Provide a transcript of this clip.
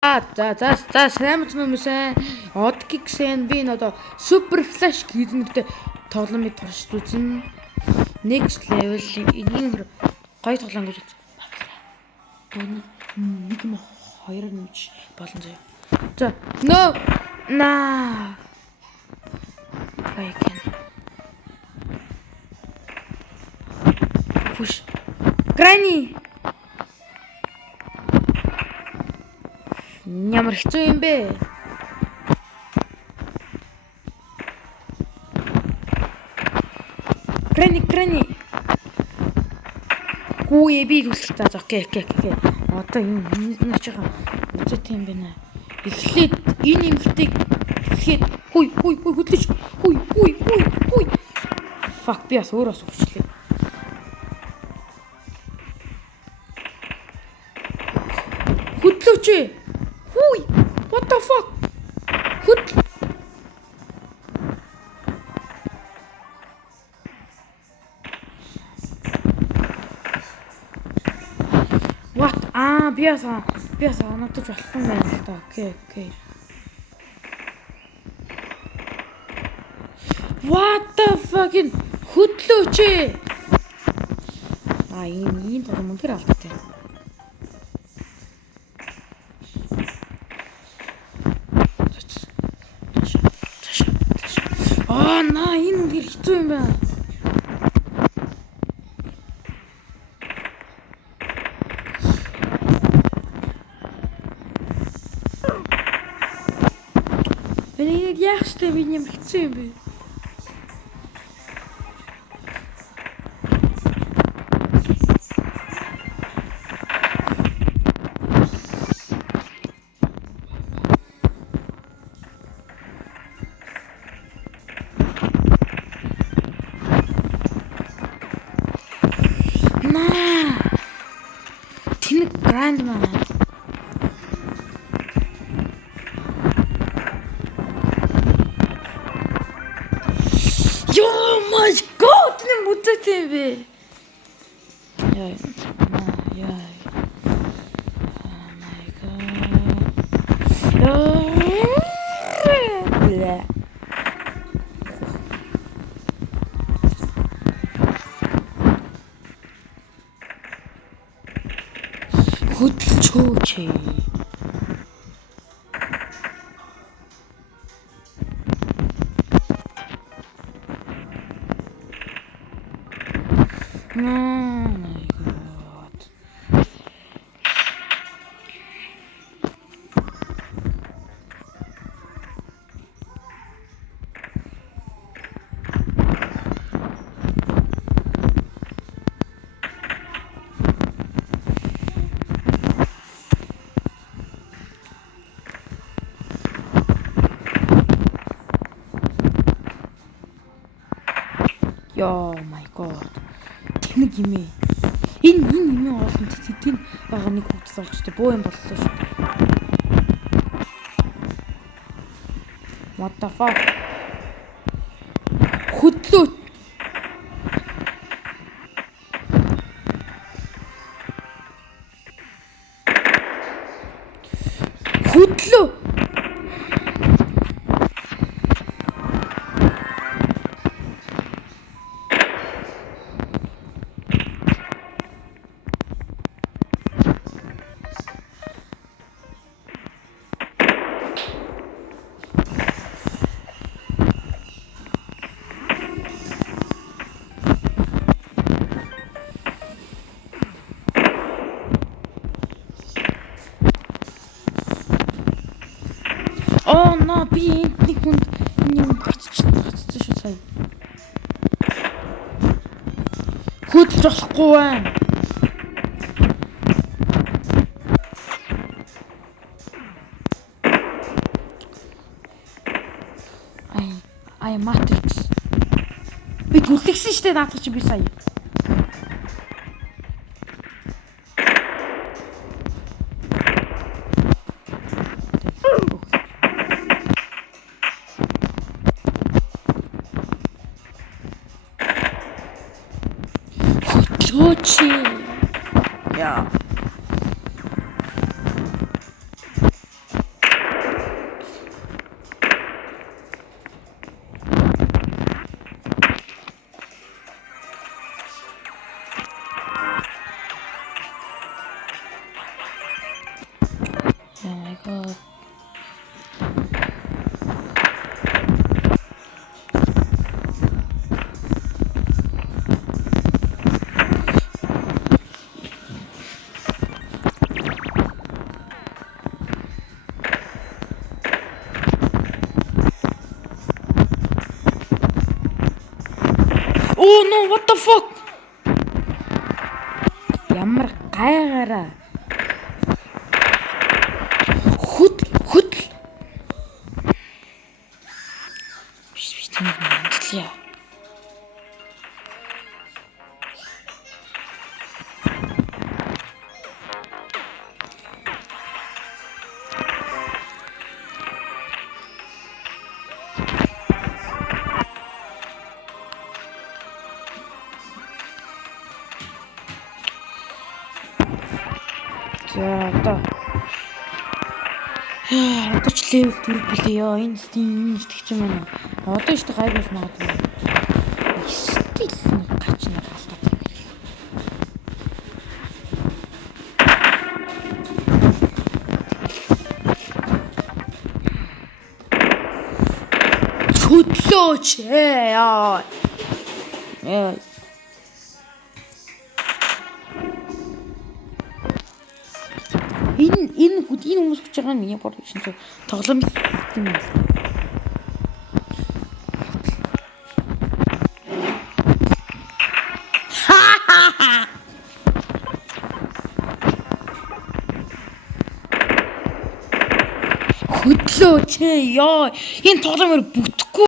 За сайн мэдсэн. Одгигсэн би одоо супер флаш гэрнэтэй тоглоомыг туршиж үзэн. Next level энэ гоё тоглоом гэж үзсэн. Нэг юм хоёр нэмж болон заяа. За no I can push Granny ямар хэцүү юм бэ? Granny. Гүү би түлхэж байгаа. Окей. Одоо энэ чигээ үзэх юм байна. Эхлээд энэ эмхтийг эхлээд хүй хөдлөж. Хүй. Fuck би бас өөрөөс өгчлээ. Хөдлөөч. Хүй. What the fuck? What? Би надад болох юм байна л да. Окей. What the fucking хөдлөөч. Ийм тоглоом үнээр алдаатай. Энэ үнээр хэцүү юм байна. Энийг яах вэ? Би юм хэцүү юм бэ? Тэнэг grandma. Oh my god, энэ муцтай бэ? Яа. Oh my god. Хөдлөж. Oh my god. Oh my god. Тэнэг юм ээ. Энэ юм олон тийм нэг хөвгс олж тэ боо юм боллоо шүү. What the fuck? Хөдлөө. Би нэг хүнд юм хатчихсан шүү сая. Хөдлөж болохгүй байна. I Matrix. Би түлхсэн штэ наадах чи би сая. Очи. Ja. Дахиад Oh no, what the fuck? Ямар гайгаараа. Хөт. Биш тийм юм. За одоо одоо ч левел 4 билээ ёо. Энэ итгэж юм байна. Одоо ч гайгаас магадгүй. Стил гач нар алдаад байв. Хөдлөөч яа. Энэ хүмүүс гэж байгаа нь миний бод биш нэ тоглоом юм байна. Хөдлөөч яа. Энэ тоглоомор бүтэхгүй